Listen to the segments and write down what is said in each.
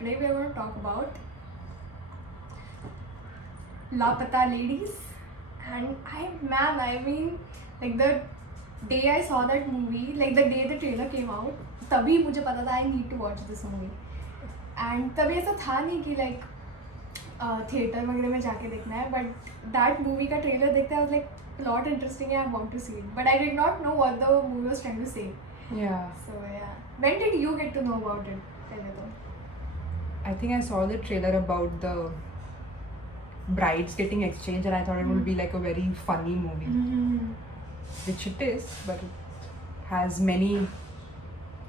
Today we are going to talk about Lapata Ladies. And I mean, like the day I saw that movie, like the day the trailer came out, तभी मुझे पता था I need to watch this movie. And तभी ऐसा था नहीं कि like theatre वगैरह में जाके देखना है, but that movie का trailer देखते I was like lot interesting and I want to see it. But I did not know what the movie was trying to say. Yeah. So yeah. When did you get to know about it? पहले तो. I think I saw the trailer about the brides getting exchanged and I thought it would be like a very funny movie. Mm-hmm. Which it is, but it has many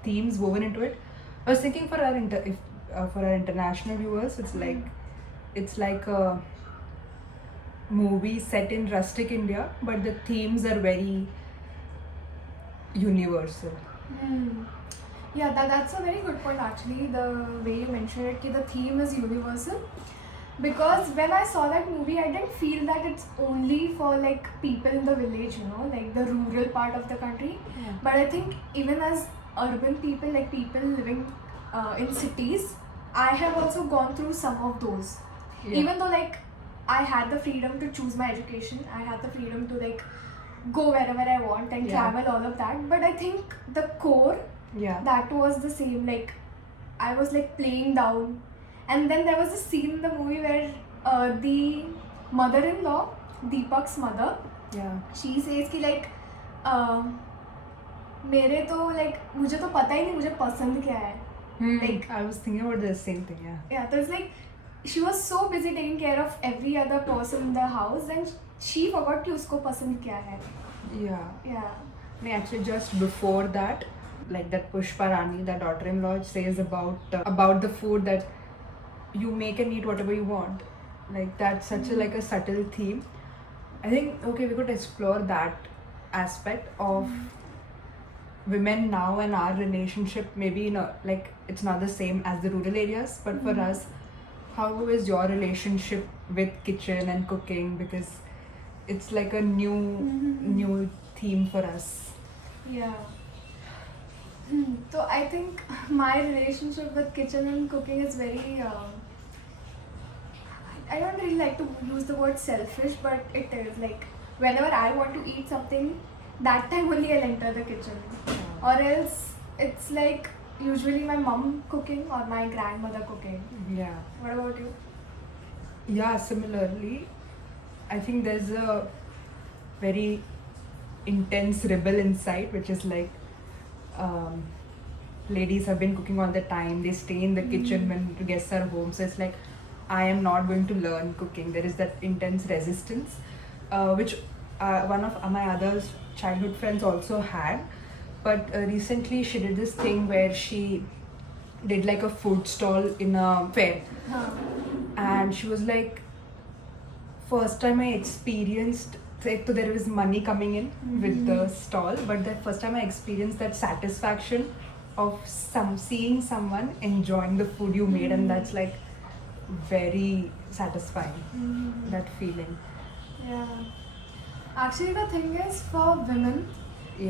themes woven into it. I was thinking for our for our international viewers, it's like a movie set in rustic India, but the themes are very universal. Yeah, that's a very good point actually, the way you mentioned it, that the theme is universal. Because when I saw that movie, I didn't feel that it's only for like people in the village, like the rural part of the country. Yeah. But I think even as urban people, like people living in cities, I have also gone through some of those. Yeah. Even though like I had the freedom to choose my education, I had the freedom to like go wherever I want and travel, all of that. But I think the core, that was the same. Like I was like playing down. And then there was a scene in the movie where the mother-in-law, Deepak's mother, she says कि like मेरे तो like मुझे तो पता ही नहीं मुझे पसंद क्या है. Like I was thinking about the same thing. Yeah, so it's like she was so busy taking care of every other person in the house and she forgot कि उसको पसंद क्या है. Yeah. No, actually, just before that, like that Pushpa Rani, that daughter-in-law, says about the food that you make and eat whatever you want. Like that's such a subtle theme. I think we could explore that aspect of women now and our relationship. Maybe like it's not the same as the rural areas, but for us, how is your relationship with kitchen and cooking? Because it's like a new theme for us. Yeah. So I think my relationship with kitchen and cooking is very I don't really like to use the word selfish, but it is like whenever I want to eat something, that time only I'll enter the kitchen. Or else it's like usually my mom cooking or my grandmother cooking. Yeah. What about you? Yeah, similarly, I think there's a very intense rebel inside, which is like ladies have been cooking all the time. They stay in the kitchen when guests are home. So it's like, I am not going to learn cooking. There is that intense resistance, which one of my other childhood friends also had. But recently she did this thing where she did like a food stall in a fair. And she was like, first time I experienced, so there was money coming in with the stall, but that first time I experienced that satisfaction of seeing someone enjoying the food you made, and that's like very satisfying, that feeling. Yeah. Actually, the thing is, for women,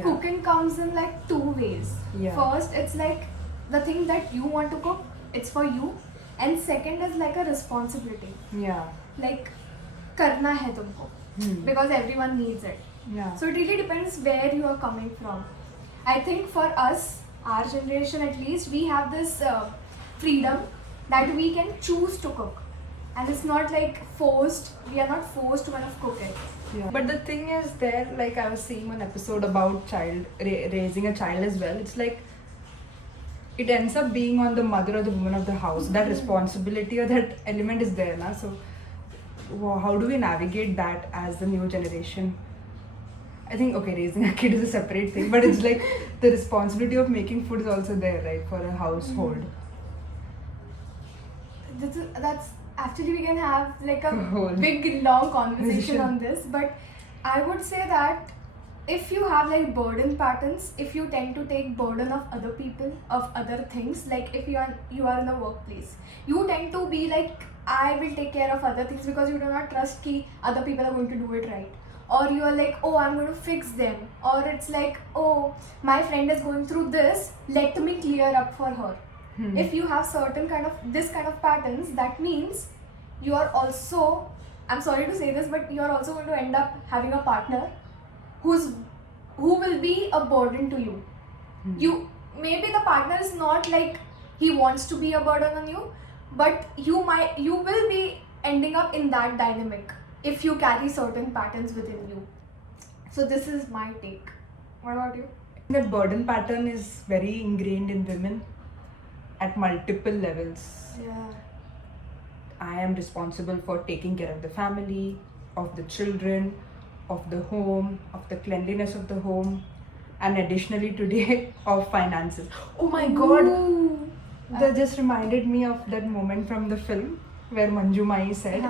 cooking comes in like two ways. First, it's like the thing that you want to cook, it's for you. And second is like a responsibility. Like, karna hai tumko. Because everyone needs it. So it really depends where you are coming from. I think for us, our generation at least, we have this freedom that we can choose to cook. And it's not like forced, we are not forced to kind of cook it. But the thing is there, like I was seeing one episode about raising a child as well. It's like, it ends up being on the mother or the woman of the house. That responsibility or that element is there, na? So how do we navigate that as the new generation? I think raising a kid is a separate thing, but it's like the responsibility of making food is also there, right, for a household. That's actually, we can have like a big long conversation on this, but I would say that if you have like burden patterns, if you tend to take burden of other people, of other things, like if you are in a workplace, you tend to be like, I will take care of other things because you do not trust that other people are going to do it right. Or you are like, oh, I'm going to fix them. Or it's like, oh, my friend is going through this, let me clear up for her. If you have certain kind of this kind of patterns, that means you are also, I'm sorry to say this, but you are also going to end up having a partner who will be a burden to you. You maybe the partner is not like he wants to be a burden on you, but you will be ending up in that dynamic if you carry certain patterns within you. So this is my take. What about you? That burden pattern is very ingrained in women at multiple levels. Yeah. I am responsible for taking care of the family, of the children, of the home, of the cleanliness of the home, and additionally today of finances. Oh my god! Ooh. That just reminded me of that moment from the film where Manju Mai said,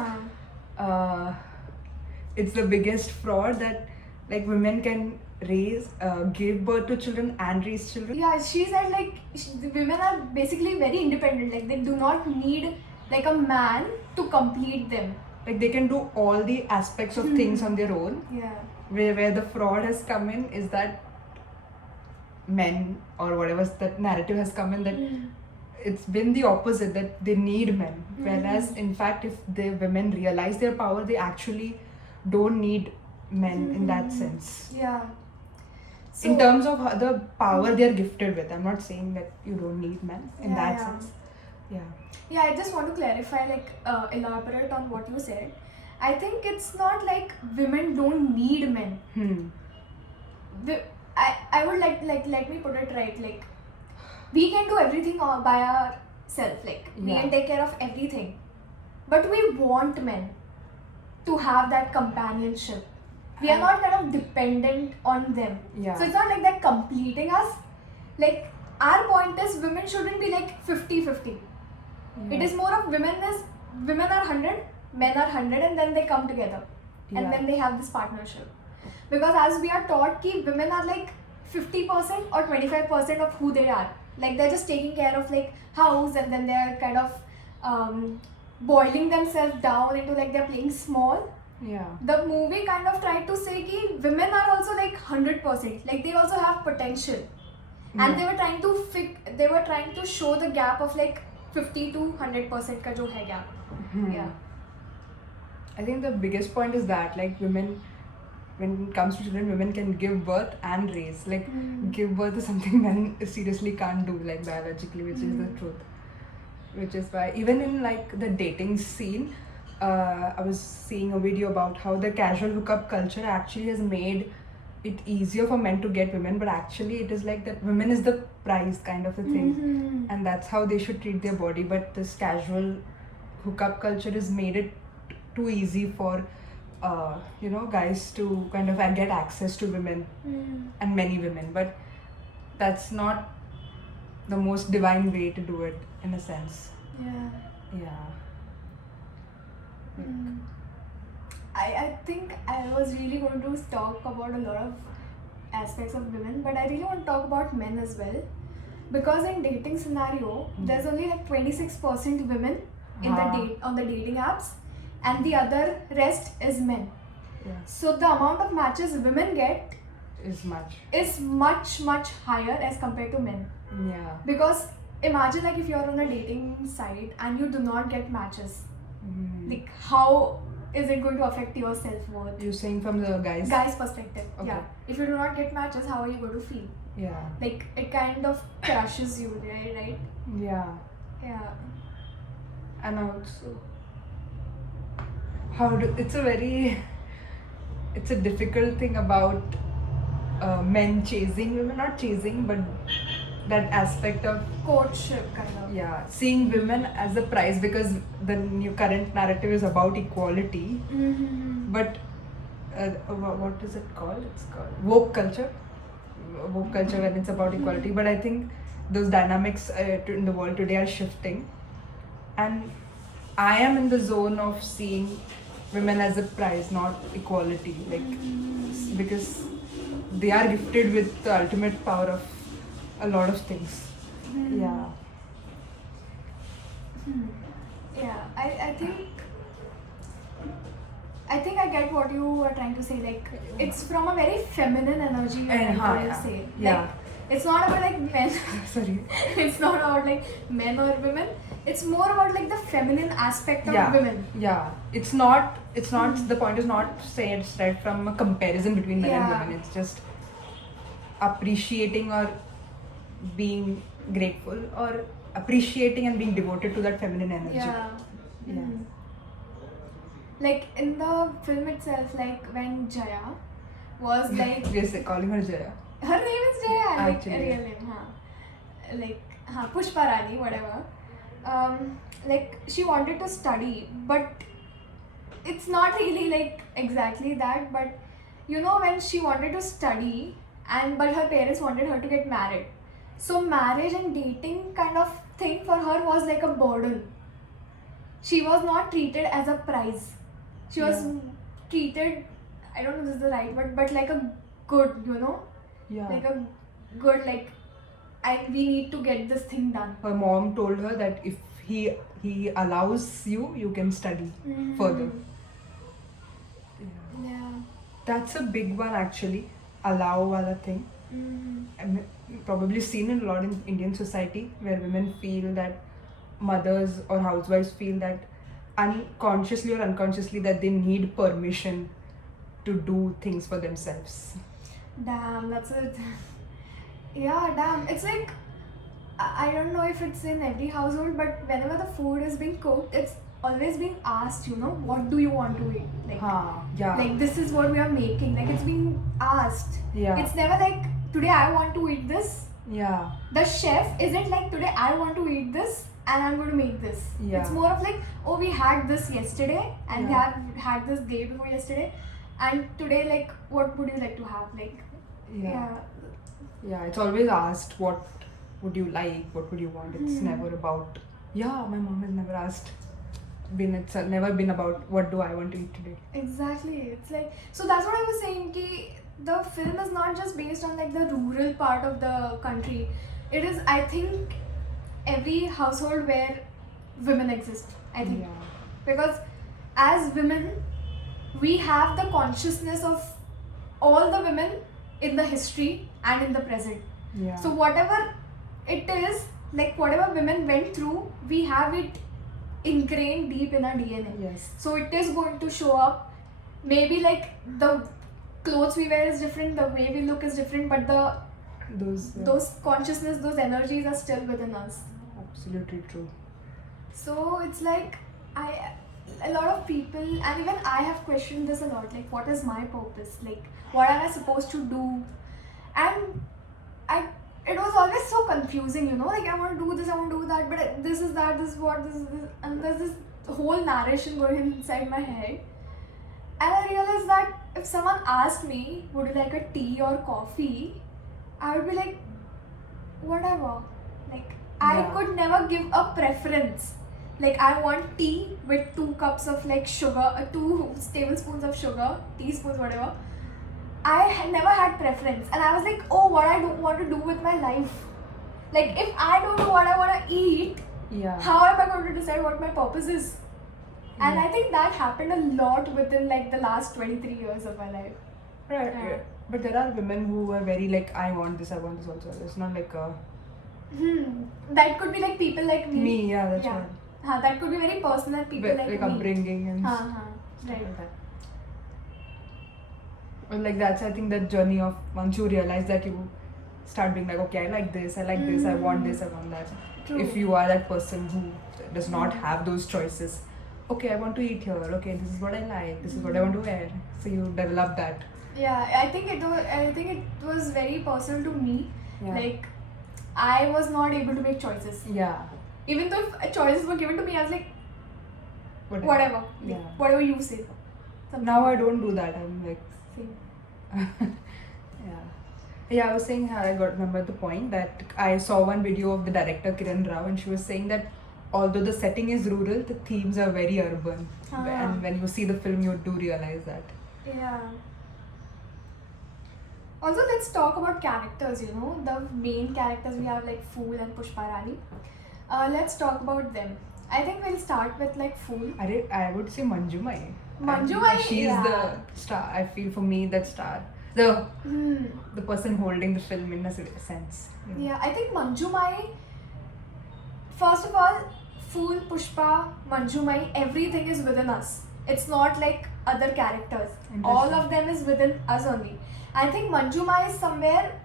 it's the biggest fraud that like women can give birth to children and raise children. Yeah, she said like the women are basically very independent. Like they do not need like a man to complete them. Like they can do all the aspects of things on their own. Yeah. Where the fraud has come in is that men or whatever that narrative has come in that it's been the opposite, that they need men. Whereas in fact if the women realize their power, they actually don't need men in that sense. Yeah. So, in terms of the power they are gifted with. I'm not saying that you don't need men in that sense. Yeah. Yeah, I just want to clarify, like elaborate on what you said. I think it's not like women don't need men. I would like let me put it right, like we can do everything all by ourselves, like we can take care of everything, but we want men to have that companionship. We are not kind of dependent on them. So it's not like they're completing us. Like our point is women shouldn't be like 50-50. It is more of women are 100, men are 100, and then they come together and then they have this partnership. Because as we are taught ki women are like 50% or 25% of who they are. Like they're just taking care of like house, and then they're kind of boiling themselves down into like they're playing small. The movie kind of tried to say ki women are also like 100%. Like they also have potential. And they were trying to show the gap of like 50 to 100% ka jo hai gap. Yeah. I think the biggest point is that like women, when it comes to children, women can give birth and raise. Like give birth is something men seriously can't do, like biologically, which is the truth. Which is why even in like the dating scene, I was seeing a video about how the casual hookup culture actually has made it easier for men to get women, but actually it is like that women is the prize kind of a thing, and that's how they should treat their body. But this casual hookup culture has made it too easy for guys to kind of get access to women and many women, but that's not the most divine way to do it in a sense. I think I was really going to talk about a lot of aspects of women, but I really want to talk about men as well, because in dating scenario there's only like 26% women in on the dating apps, and the other rest is men. So the amount of matches women get is much higher as compared to men. Because imagine like if you're on a dating site and you do not get matches, like how is it going to affect your self-worth? You're saying from the guy's perspective. If you do not get matches, how are you going to feel? Like it kind of crushes you, right? And also it's a difficult thing about men chasing women, not chasing, but that aspect of courtship kind of. Seeing women as a prize, because the new current narrative is about equality. But what is it called? It's called woke culture when it's about equality. But I think those dynamics in the world today are shifting, and I am in the zone of seeing women as a prize, not equality, like because they are gifted with the ultimate power of a lot of things. I think I get what you are trying to say. Like it's from a very feminine energy. It's not about like men. Sorry. It's not about like men or women. It's more about like the feminine aspect of women. Yeah. It's not. The point is not said from a comparison between men and women. It's just appreciating or being grateful or appreciating and being devoted to that feminine energy. Yeah. Yeah. Like in the film itself, like when Jaya was like, Yes, calling her Jaya. her name is Jaya, like Actually, real name, Pushpa Rani, whatever. Like she wanted to study, but it's not really like exactly that. But you know, when she wanted to study, but her parents wanted her to get married, so marriage and dating kind of thing for her was like a burden. She was not treated as a prize. She was treated, I don't know if this is the right word, but like a good, you know? Yeah. Like a good, like, we need to get this thing done. Her mom told her that if he allows you, you can study further. Yeah. That's a big one actually. Allow wala thing. I've probably seen it a lot in Indian society where women feel that mothers or housewives feel that unconsciously or unconsciously that they need permission to do things for themselves. Damn, that's it. Yeah, damn. It's like, I don't know if it's in every household, but whenever the food is being cooked, it's always being asked, you know, what do you want to eat? Like, like this is what we are making. Like it's being asked. Yeah. It's never like, today I want to eat this. Yeah. The chef isn't like, today I want to eat this and I'm going to make this. Yeah. It's more of like, oh, we had this yesterday and we have had this day before yesterday, and today, like, what would you like to have? Like, yeah, it's always asked, what would you like, what would you want? It's never about, my mom has never asked. It's never been about what do I want to eat today. Exactly. It's like, so that's what I was saying, ki the film is not just based on like the rural part of the country. It is, I think, every household where women exist, I think. Because as women, we have the consciousness of all the women in the history and in the present. So whatever it is, like whatever women went through, we have it ingrained deep in our DNA. So it is going to show up. Maybe like the clothes we wear is different, the way we look is different, but those consciousness, those energies are still within us. Absolutely true. So it's like, a lot of people, and even I have questioned this a lot, like what is my purpose, like what am I supposed to do, and it was always so confusing, you know, like I want to do this, I want to do that, but this is that, this is what, this is this, and there's this whole narration going inside my head. And I realized that if someone asked me, would you like a tea or coffee, I would be like, whatever. Like, I could never give a preference. Like, I want tea with 2 cups of like sugar, 2 tablespoons of sugar, teaspoons, whatever. I never had preference. And I was like, oh, what I don't want to do with my life. Like, if I don't know what I want to eat, how am I going to decide what my purpose is? And I think that happened a lot within like the last 23 years of my life. Right. But there are women who are very like, I want this also. It's not like a... That could be like people like me. That's right. That could be very personal, people like me. Like upbringing and right. like that. Well, like that's, I think, that journey of once you realize that you start being like, okay, I like this, I want this, I want that. True. If you are that person who does not have those choices, okay, I want to eat here, okay, this is what I like, this is what I want to wear. So you develop that. Yeah, I think it was very personal to me. Like, I was not able to make choices. Even though if choices were given to me, I was like, whatever. Like, whatever you say. Now I don't do that. I'm like, same. I was saying, I remember the point that I saw one video of the director Kiran Rao, and she was saying that although the setting is rural, the themes are very urban. And when you see the film, you do realize that. Also, let's talk about characters, you know, the main characters we have like Phool and Pushpa Rani. Let's talk about them. I think we'll start with like Phool. I would say Manju Mai. Manju Mai, she's the star. I feel for me that star. the person holding the film in a sense. Yeah, I think Manjumai, first of all, Fool, Pushpa, Manjumai, everything is within us. It's not like other characters. All of them is within us only. I think Manjumai is somewhere,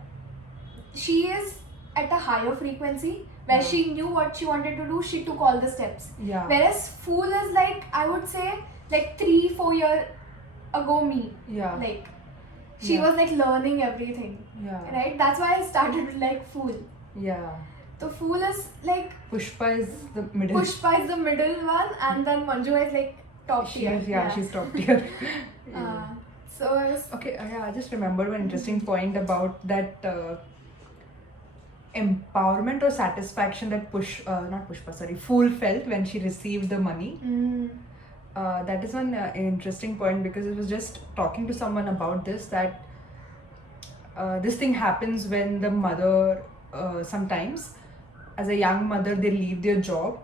she is at a higher frequency where she knew what she wanted to do, she took all the steps. Yeah. Whereas Fool is like, I would say, like 3-4 years ago me. Yeah. Like, she was like learning everything. Yeah. Right? That's why I started with like Fool. Yeah. So Fool is like, Pushpa is the middle. Pushpa is the middle one, and then Manju is like top tier. She's top tier. So I was okay. I just remembered one interesting point about that empowerment or satisfaction that Fool felt when she received the money. That is one interesting point, because it was just talking to someone about this, that this thing happens when the mother sometimes, as a young mother, they leave their job,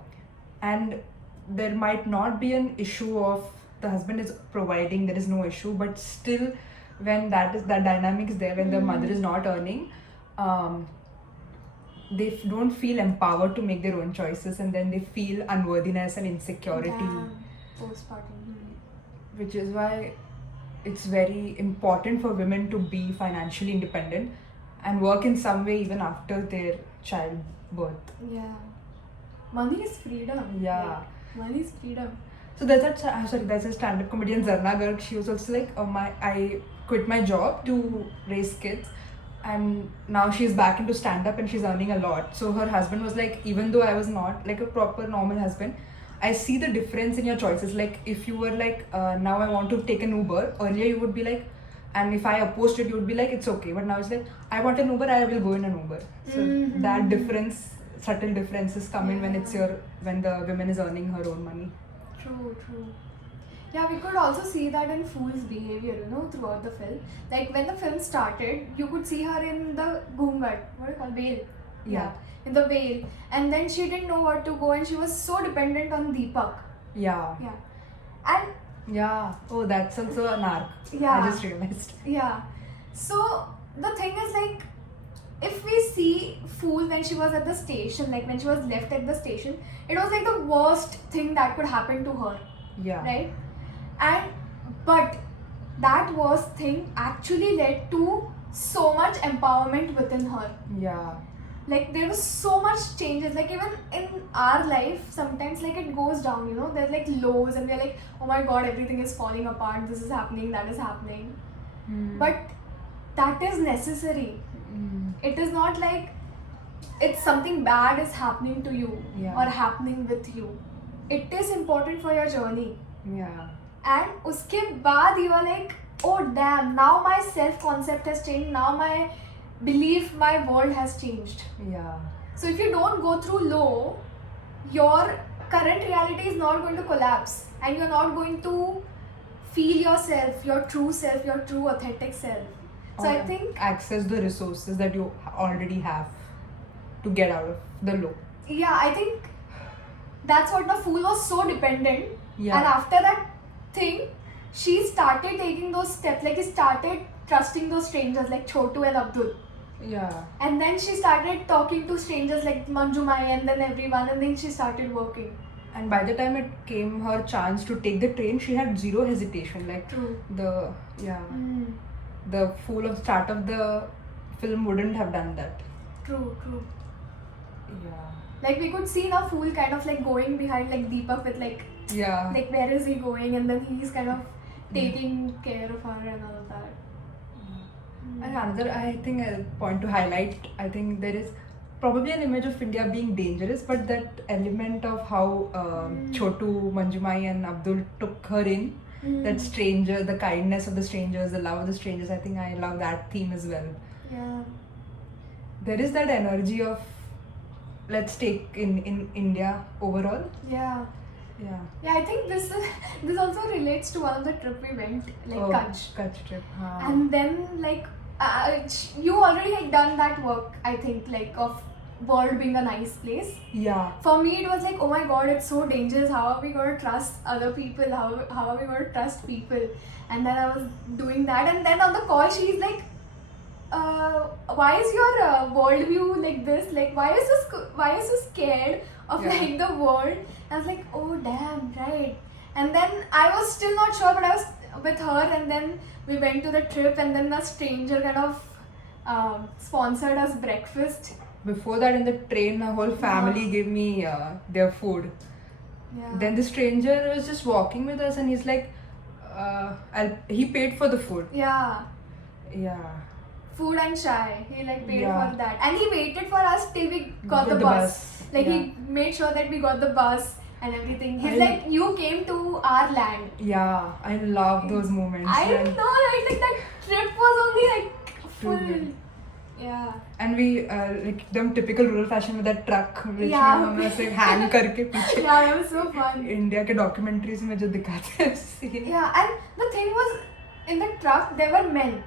and there might not be an issue of the husband is providing, there is no issue, but still when that dynamic is there, when the mother is not earning, they don't feel empowered to make their own choices, and then they feel unworthiness and insecurity. Postpartum. Which is why it's very important for women to be financially independent and work in some way even after their childbirth. Yeah. Money is freedom. Yeah. Like, money is freedom. So there's a stand-up comedian, Zarna Garg. She was also like, I quit my job to raise kids, and now she's back into stand-up and she's earning a lot. So her husband was like, even though I was not like a proper normal husband, I see the difference in your choices. Like, if you were like, now I want to take an Uber, earlier you would be like, and if I opposed it, you would be like, it's okay. But now it's like, I want an Uber, I will go in an Uber. So that difference, subtle differences come in when when the woman is earning her own money. True. Yeah, we could also see that in Fool's behavior, throughout the film. Like, when the film started, you could see her in the ghungat, what do you call it? Veil. Yeah. In the veil. And then she didn't know what to go, and she was so dependent on Deepak. Yeah. And yeah. Oh, that's also an arc. Yeah. I just realized. Yeah. So the thing is, like, if we see Fool when she was at the station, like when she was left at the station, it was like the worst thing that could happen to her. Yeah. Right? But that worst thing actually led to so much empowerment within her. Yeah. Like, there was so much changes. Like, even in our life, sometimes like it goes down, there's like lows, and we're like, oh my god, everything is falling apart, this is happening, that is happening. But that is necessary. It is not like it's something bad is happening to you or happening with you. It is important for your journey. Yeah. And uske baad you are like, oh damn, now my self-concept has changed, now my belief, my world has changed. Yeah. So if you don't go through low, your current reality is not going to collapse, and you're not going to feel yourself, your true authentic self. So I think access the resources that you already have to get out of the low. Yeah, I think that's what the Fool was so dependent. Yeah. And after that thing, she started taking those steps. Like, she started trusting those strangers like Chotu and Abdul. Yeah. And then she started talking to strangers like Manjumai and then everyone, and then she started working. And by the time it came her chance to take the train, she had zero hesitation. Like, the Fool of start of the film wouldn't have done that. True. Yeah. Like, we could see now Fool kind of like going behind like Deepak with like where is he going, and then he's kind of taking care of her and all of that. And another, I think, a point to highlight, I think there is probably an image of India being dangerous, but that element of how Chotu, Manjumai and Abdul took her in, that stranger, the kindness of the strangers, the love of the strangers, I think I love that theme as well. Yeah. There is that energy of, let's take in India overall. Yeah. Yeah. I think this also relates to one of the trip we went, like Kutch trip. And then like you already had done that work, I think, like of world being a nice place. Yeah. For me, it was like, oh my god, it's so dangerous. How are we going to trust other people? How are we going to trust people? And then I was doing that, and then on the call, she's like, why is your worldview like this? Like, why is so scared of Yeah. like the world? I was like, oh damn, right. And then I was still not sure, but I was with her, and then we went to the trip, and then the stranger kind of sponsored us breakfast. Before that, in the train, my whole family gave me their food. Yeah. Then the stranger was just walking with us, and he's like, he paid for the food. Yeah. Yeah. Food and chai. He like paid Yeah. for that, and he waited for us till we got the bus. Like Yeah. he made sure that we got the bus and everything. He's like, you came to our land. Yeah, I love those moments. I didn't know, right? Like that trip was only like full. good. Yeah. And we like एकदम typical rural fashion with that truck, which Yeah. हम ऐसे hang करके पीछे Yeah, that was so fun. India के documentaries में जो दिखाते हैं scene. Yeah, and the thing was, in the truck there were men.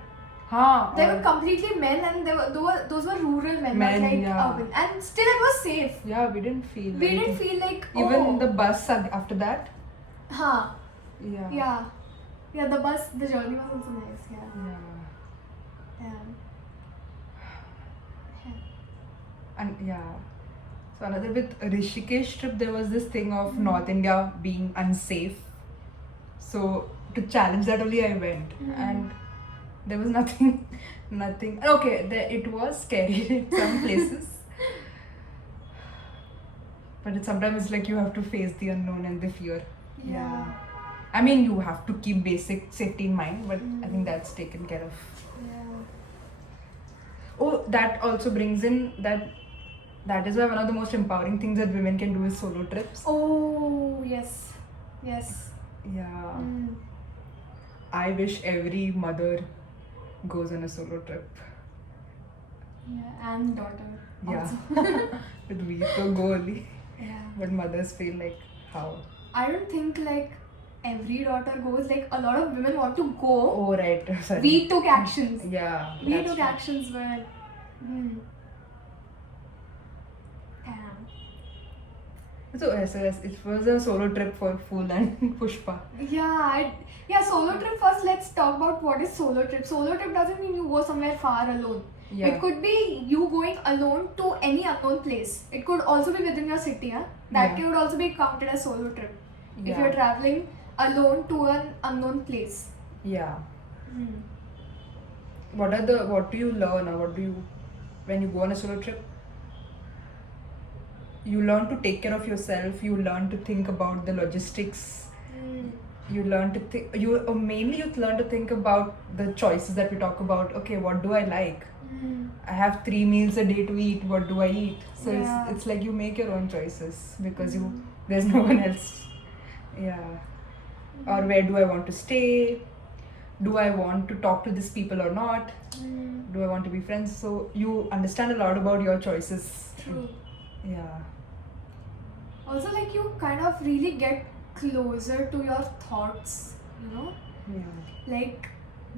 हाँ. They और- were completely men, and those were rural men, Men, not like yeah. urban. And still it was safe. Yeah, we didn't feel. We didn't anything. feel like Even oh. the bus after that. Huh. Yeah. Yeah. Yeah, the journey was also nice. Yeah. Yeah. Yeah. And yeah. So another with Rishikesh trip, there was this thing of North India being unsafe. So to challenge that only I went, and there was nothing. Okay, it was scary in some places, but sometimes it's like you have to face the unknown and the fear. Yeah. I mean, you have to keep basic safety in mind, but I think that's taken care of. Yeah. Oh, that also brings in that is why one of the most empowering things that women can do is solo trips. Oh yes. Yes. Yeah. Mm. I wish every mother goes on a solo trip. Yeah, and daughter. Yeah. Also. With we to go only. Yeah. But mothers feel like how? I don't think like every daughter goes. Like a lot of women want to go. Oh right. Sorry. We took actions. Yeah. We that's took true. actions where. Damn. So yes, it was a solo trip for Fool and Pushpa. Yeah, solo trip first. Let's talk about what is solo trip. Solo trip doesn't mean you go somewhere far alone. Yeah. It could be you going alone to any unknown place. It could also be within your city. Huh? That Yeah. could also be counted as solo trip. If Yeah. you're traveling alone to an unknown place. Yeah. Hmm. What do you learn, or what do you, when you go on a solo trip? You learn to take care of yourself. You learn to think about the logistics. You learn to think. You learn to think about the choices that we talk about. Okay, what do I like? I have 3 meals a day to eat. What do I eat? So Yeah. it's like you make your own choices because there's no one else. Yeah. Or where do I want to stay? Do I want to talk to these people or not? Do I want to be friends? So you understand a lot about your choices. True. Yeah. Also, like you kind of really get closer to your thoughts. You know. Yeah. Like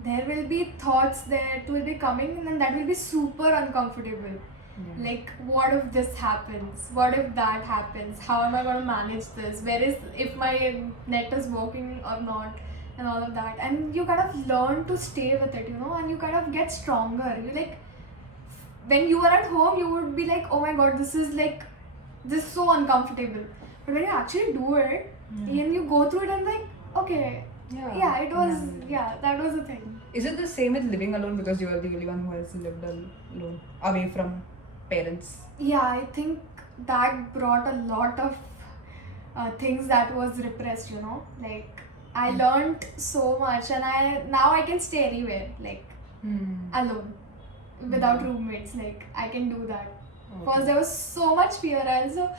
there will be thoughts that will be coming, and then that will be super uncomfortable. Yeah. Like, what if this happens? What if that happens? How am I going to manage this? If my net is working or not? And all of that. And you kind of learn to stay with it, you know, and you kind of get stronger. You like, when you are at home, you would be like, oh my god, this is so uncomfortable. But when you actually do it, and you go through it and like, okay, yeah, it was, that was the thing. Is it the same with living alone, because you are the only one who has lived alone, away from parents? Yeah, I think that brought a lot of things that was repressed, you know. Like, I learned so much, and now I can stay anywhere, like, alone, without roommates. Like, I can do that. Because there was so much fear, also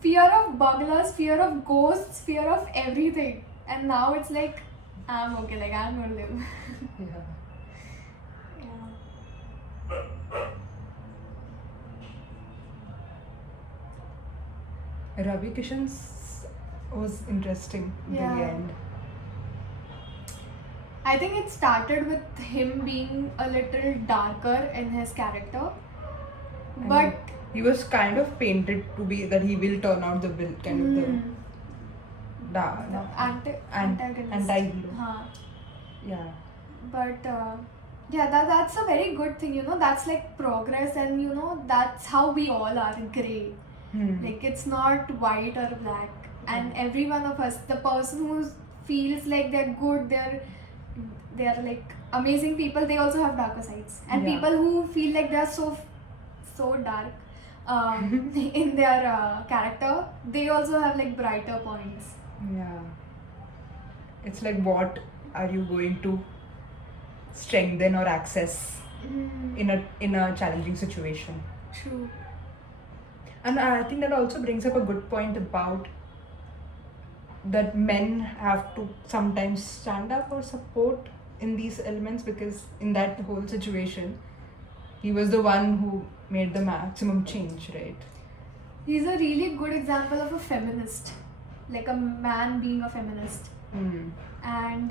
fear of burglars, fear of ghosts, fear of everything. And now it's like, I'm okay, like, I'm gonna live. Yeah. Ravi Kishan's was interesting in the end. I think it started with him being a little darker in his character, but He was kind of painted to be that he will turn out the will kind of the Antagonist. anti-hero. Huh. Yeah. But yeah, that's a very good thing, you know. That's like progress, and you know, that's how we all are, gray. Like it's not white or black. And every one of us, the person who feels like they're good, they're like amazing people, they also have darker sides. And Yeah. people who feel like they're so dark in their character, they also have like brighter points. Yeah. It's like, what are you going to strengthen or access in a challenging situation? True. And I think that also brings up a good point about that men have to sometimes stand up or support in these elements, because in that whole situation, he was the one who made the maximum change, right? He's a really good example of a feminist, like a man being a feminist. And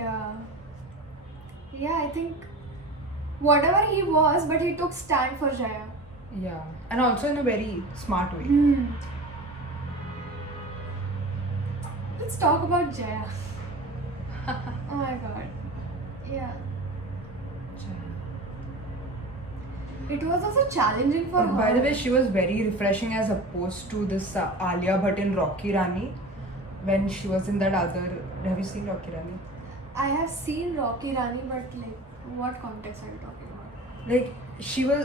yeah, I think whatever he was, but he took stand for Jaya. Yeah, and also in a very smart way. Let's talk about Jaya. Oh my god. Yeah. It was also challenging for her. By the way, she was very refreshing as opposed to this Alia Bhatt in Rocky Rani, when she was in that other. Have you seen Rocky Rani? I have seen Rocky Rani, but like, what context are you talking about? Like,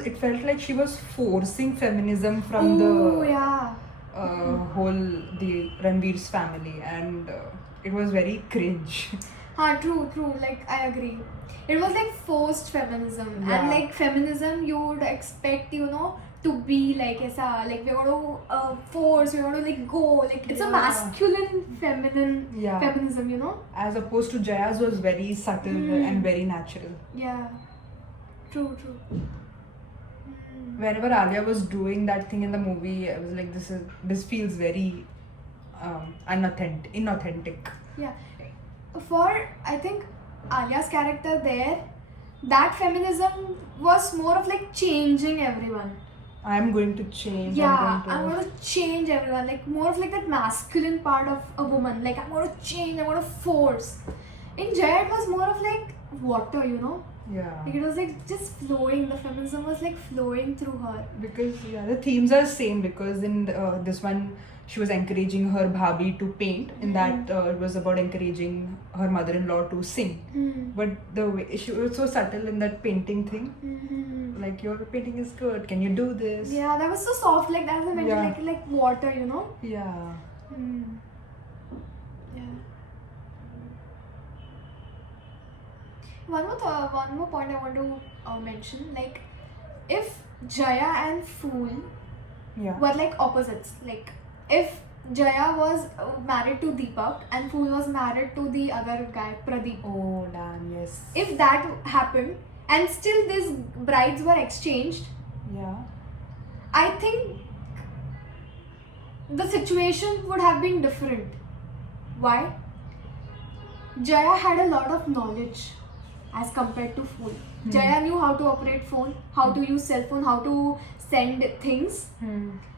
it felt like she was forcing feminism from yeah. the Ranveer's family, and it was very cringe. True. Like, I agree. It was like forced feminism. Yeah. And like feminism, you would expect, you know, to be like, like we're going to force, we're going to like go. Like, it's a masculine, feminine feminism, you know? As opposed to Jaya's was very subtle and very natural. Yeah. True. Whenever Alia was doing that thing in the movie, I was like, this feels very inauthentic. Yeah. For, I think, Alia's character there, that feminism was more of like changing everyone. I'm going to change. Yeah, I'm going to change everyone. Like, more of like that masculine part of a woman. Like, I'm going to change, I'm going to force. In Jaya, it was more of like water, you know? Yeah. Like, it was like just flowing. The feminism was like flowing through her. Because the themes are same, because in this one she was encouraging her bhabhi to paint. In that it was about encouraging her mother-in-law to sing. But the way she was so subtle in that painting thing, like, your painting is good, can you do this? Yeah, that was so soft. Like, as I mentioned, like water, you know? Yeah. Yeah. One more point I want to mention. Like, if Jaya and Fool were like opposites, like if Jaya was married to Deepak and Fool was married to the other guy, Pradeep. Oh damn, yes. If that happened and still these brides were exchanged, I think the situation would have been different. Why? Jaya had a lot of knowledge as compared to Fool. Jaya knew how to operate phone, how to use cell phone, how to send things.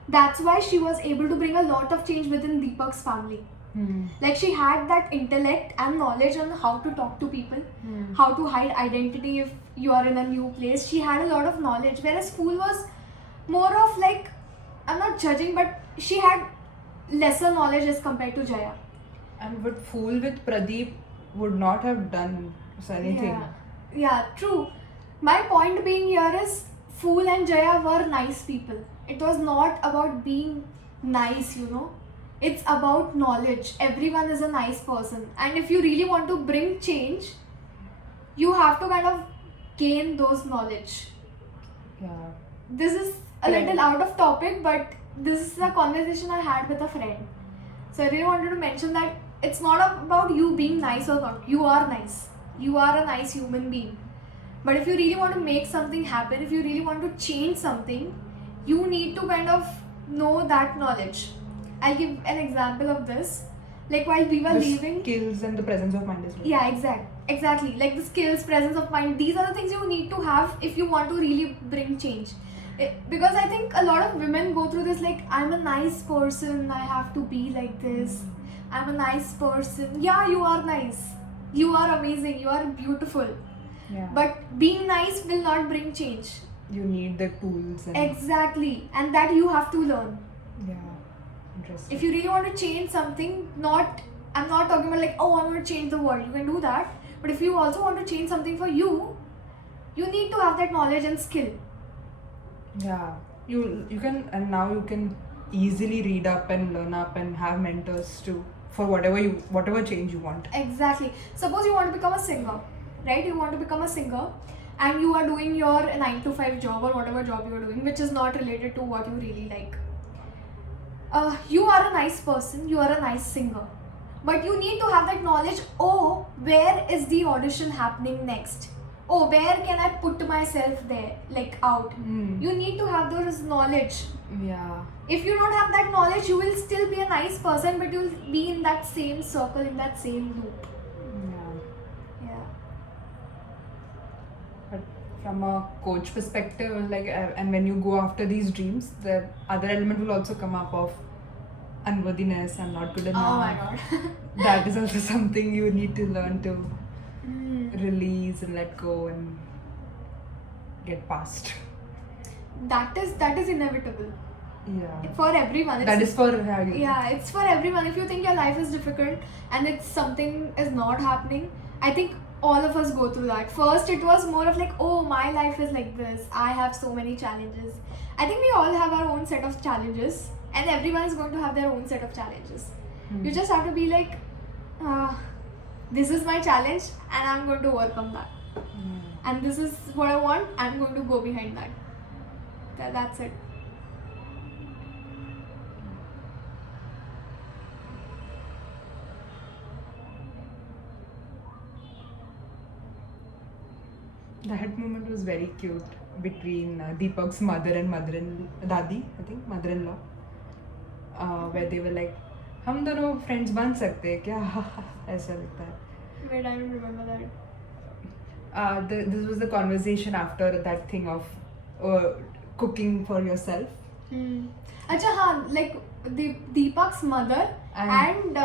That's why she was able to bring a lot of change within Deepak's family. Like, she had that intellect and knowledge on how to talk to people, how to hide identity if you are in a new place. She had a lot of knowledge, whereas Fool was more of like, I'm not judging, but she had lesser knowledge as compared to Jaya. And but Fool with Pradeep would not have done anything. Yeah, true. My point being here is, Fool and Jaya were nice people. It was not about being nice, you know. It's about knowledge. Everyone is a nice person. And if you really want to bring change, you have to kind of gain those knowledge. Yeah. This is a little out of topic, but this is a conversation I had with a friend. So I really wanted to mention that it's not about you being nice or not. You are nice. You are a nice human being. But if you really want to make something happen, if you really want to change something, you need to kind of know that knowledge. I'll give an example of this. Like, while we were leaving... skills and the presence of mind as well. Yeah, exactly. Like, the skills, presence of mind, these are the things you need to have if you want to really bring change. Because I think a lot of women go through this like, I'm a nice person, I have to be like this. I'm a nice person. Yeah, you are nice. You are amazing. You are beautiful. Yeah. But being nice will not bring change. You need the tools. And Exactly. And that you have to learn. Yeah. Interesting. If you really want to change something, I'm not talking about like, oh, I'm going to change the world. You can do that. But if you also want to change something for you, you need to have that knowledge and skill. Yeah. You can, and now you can easily read up and learn up and have mentors too for whatever change you want. Exactly. Suppose you want to become a singer, right? You want to become a singer and you are doing your 9 to 5 job or whatever job you are doing, which is not related to what you really like. You are a nice person, you are a nice singer. But you need to have that knowledge, oh, where is the audition happening next? Oh, where can I put myself there, like out? You need to have those knowledge. Yeah. If you don't have that knowledge, you will still be a nice person, but you'll be in that same circle, in that same loop. Yeah. But from a coach perspective, like, and when you go after these dreams, the other element will also come up of unworthiness. I'm not good enough. Oh my god. That is also something you need to learn to release and let go and get past. That is inevitable. Yeah. For everyone. That is for Yeah, it's for everyone. If you think your life is difficult and it's something is not happening, I think all of us go through that. First, it was more of like, oh, my life is like this. I have so many challenges. I think we all have our own set of challenges, and everyone is going to have their own set of challenges. You just have to be like, this is my challenge, and I'm going to overcome that. And this is what I want. I'm going to go behind that. That's it. That moment was very cute between Deepak's mother and Dadi, I think, mother-in-law, where they were like, हम दोनों friends बन सकते हैं क्या? ऐसा लगता है. Wait, I don't remember that. This was the conversation after that thing of cooking for yourself. Acha, हाँ, like Deepak's mother and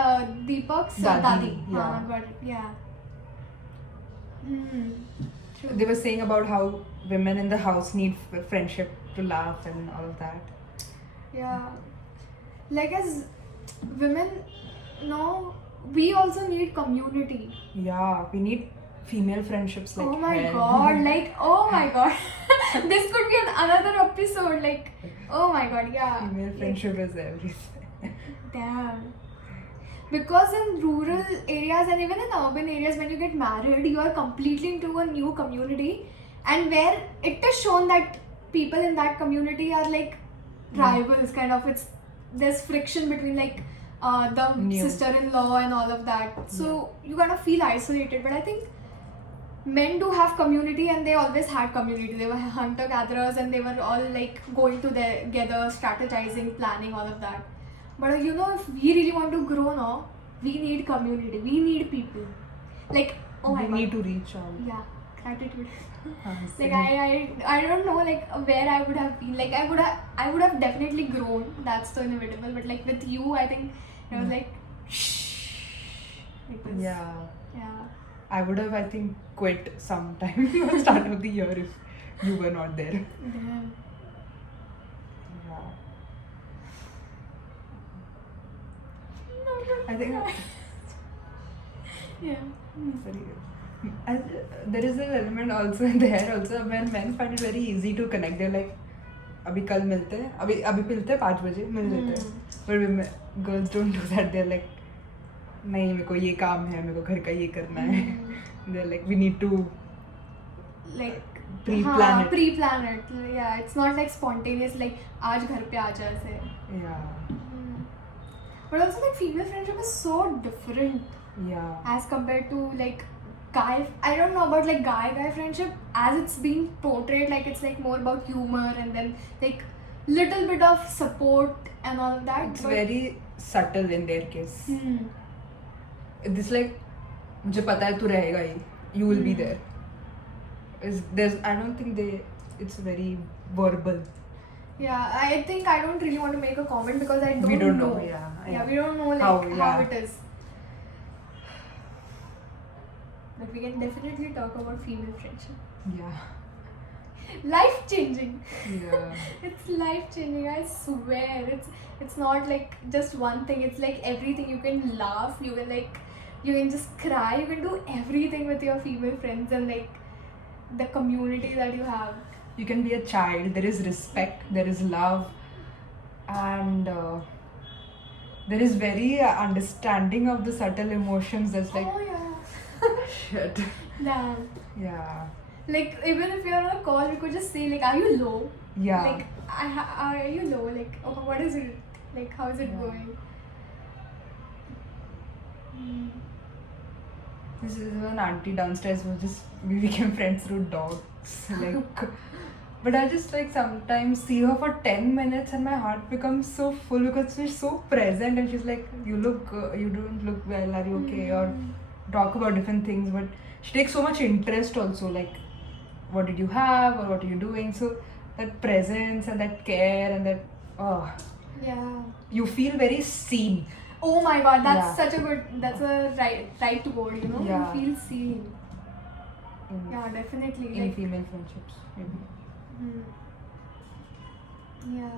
Deepak's dadi. Yeah. Got it. Yeah. True. They were saying about how women in the house need friendship to laugh and all of that. Yeah. Like as women, no, we also need community. Yeah, we need female friendships like Oh my hell. god, like, oh my god. This could be another episode, like, oh my god, yeah. Female friendship is everything. Damn. Because in rural areas and even in urban areas, when you get married, you are completely into a new community, and where it is shown that people in that community are like rivals, kind of. There's friction between like the sister-in-law and all of that. So you kind of feel isolated. But I think men do have community, and they always had community. They were hunter-gatherers, and they were all like going together, strategizing, planning, all of that. But you know, if we really want to grow now, we need community. We need people. Like, oh my god. We need to reach out. Yeah, gratitude. Like I don't know like where I would have been. Like I would have definitely grown. That's so inevitable. But like with you, I think it was like shh. Like this. Yeah. Yeah. I would have, I think, quit sometime at the start of the year if you were not there. Damn. Yeah. I think Yeah. and there is an element also there also when men find it very easy to connect. They're like, अभी कल मिलते हैं, अभी मिलते हैं 5 बजे मिल लेते हैं. But women, girls don't do that. They're like, नहीं मेरे को ये काम है, मेरे को घर का ये करना है. They're like, we need to like pre-plan it. Pre-plan it. Yeah, it's not like spontaneous. Like आज घर पे आ जा ऐसे. Yeah. But also like female friendship is so different. Yeah. As compared to like guy, I don't know about like guy friendship as it's being portrayed, like it's like more about humor and then like little bit of support and all of that. It's very subtle in their case. It's like, मुझे पता है तू रहेगा ही. You will be there. I don't think it's very verbal. Yeah, I think I don't really want to make a comment because I don't, We don't know. know, yeah. Yeah, we don't know like How, how yeah. it is. But we can definitely talk about female friendship. Yeah. Life changing. Yeah. It's life changing. I swear. It's not like just one thing. It's like everything. You can laugh. You can just cry. You can do everything with your female friends and like the community that you have. You can be a child. There is respect. There is love, and there is very understanding of the subtle emotions. That's like Oh yeah. shit. Damn. Yeah. Like even if you're on a call, we could just say like, "Are you low?" Yeah. Like, are you low? Like, oh, what is it? Like, how is it Yeah. going? Mm. This is an auntie downstairs who just we became friends through dogs. Like, but I just like sometimes see her for 10 minutes and my heart becomes so full because she's so present and she's like, you don't look well, are you okay? Or talk about different things. But she takes so much interest also, like, what did you have or what are you doing? So that presence and that care and that, oh, Yeah. you feel very seen. Oh my god, that's Yeah. such a good. That's a right word. You know, Yeah. you feel seen. In, Yeah, definitely. in Like, female friendships, maybe. hmm. Yeah.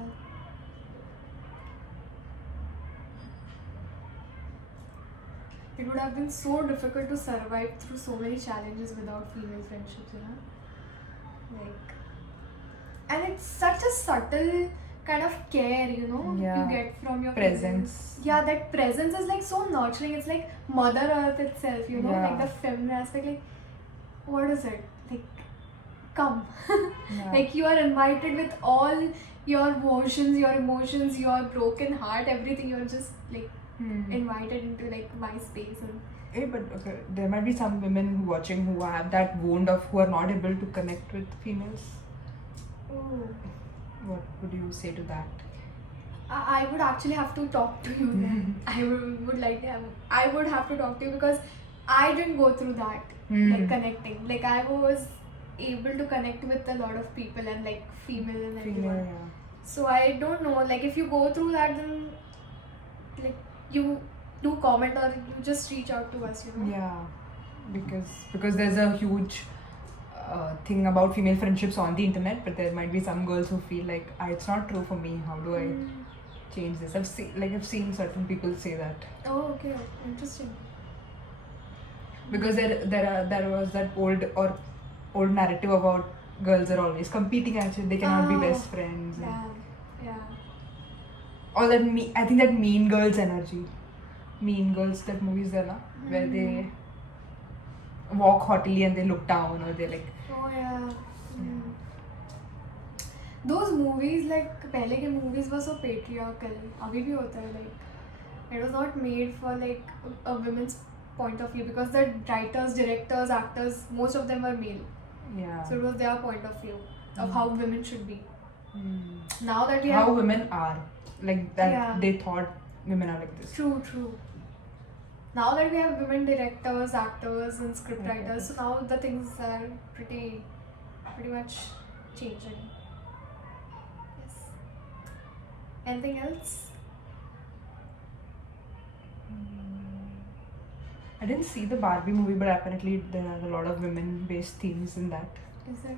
It would have been so difficult to survive through so many challenges without female friendships, you know? Like, and it's such a subtle kind of care, you know, Yeah. you get from your Presence. parents. Yeah, that presence is like so nurturing. It's like Mother Earth itself, you know, Yeah. like the feminine aspect. Like, what is it? Like, come. Yeah. Like, you are invited with all your emotions, your broken heart, everything. You're just like invited into like my space and Hey, but okay, there might be some women who watching who have that wound of who are not able to connect with females. oh, What would you say to that? I would actually have to talk to you then. I would have to talk to you because I didn't go through that like connecting. Like I was able to connect with a lot of people and like female and everyone. yeah. So I don't know, like if you go through that, then like you do comment or you just reach out to us, you know. Yeah, because there's a huge thing about female friendships on the internet, but there might be some girls who feel like it's not true for me. How do I change this? I've seen certain people say that Oh, okay, interesting. because there was that old narrative about girls are always competing. Actually, they cannot be Oh, best friends. And Yeah. all that I think that Mean Girls energy. Mean Girls, that movie is there, na? Where they walk haughtily and they look down or they like. Oh yeah. Those movies, like पहले के movies were so patriarchal. अभी भी होता है, like it was not made for like a women's point of view because the writers, directors, actors, most of them were male. Yeah. So it was their point of view of how women should be. Now that we How have women are like that, Yeah. they thought women are like this. True. Now that we have women directors, actors, and script writers, so now the things are pretty much changing. Yes. Anything else? I didn't see the Barbie movie, but apparently there are a lot of women-based themes in that. Is it?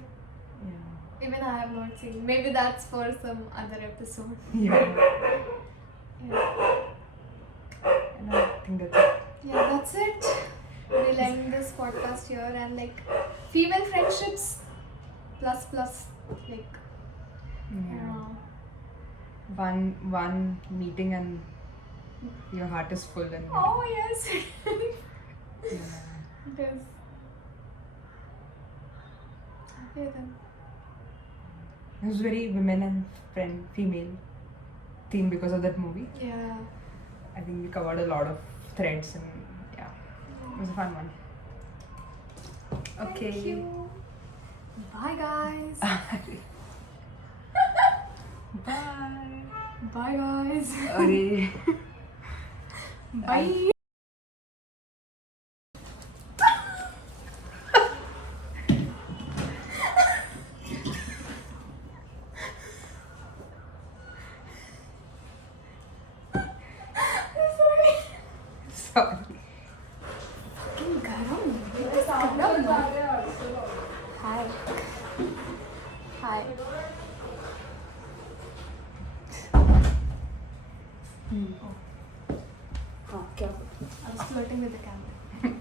Yeah. Even I have not seen. Maybe that's for some other episode. Yeah. Yeah. And I think that's it. Yeah, that's it. We'll end this podcast here and like female friendships plus like I don't Yeah. know. One meeting and your heart is full and Oh yes. yeah. It is. Okay then. It was very women and female theme because of that movie. Yeah. I think we covered a lot of threads and yeah, it was a fun one. Okay. Thank you. Bye guys. Bye. Bye guys. Okay. Bye. Hi. हाँ क्या I was flirting with the camera.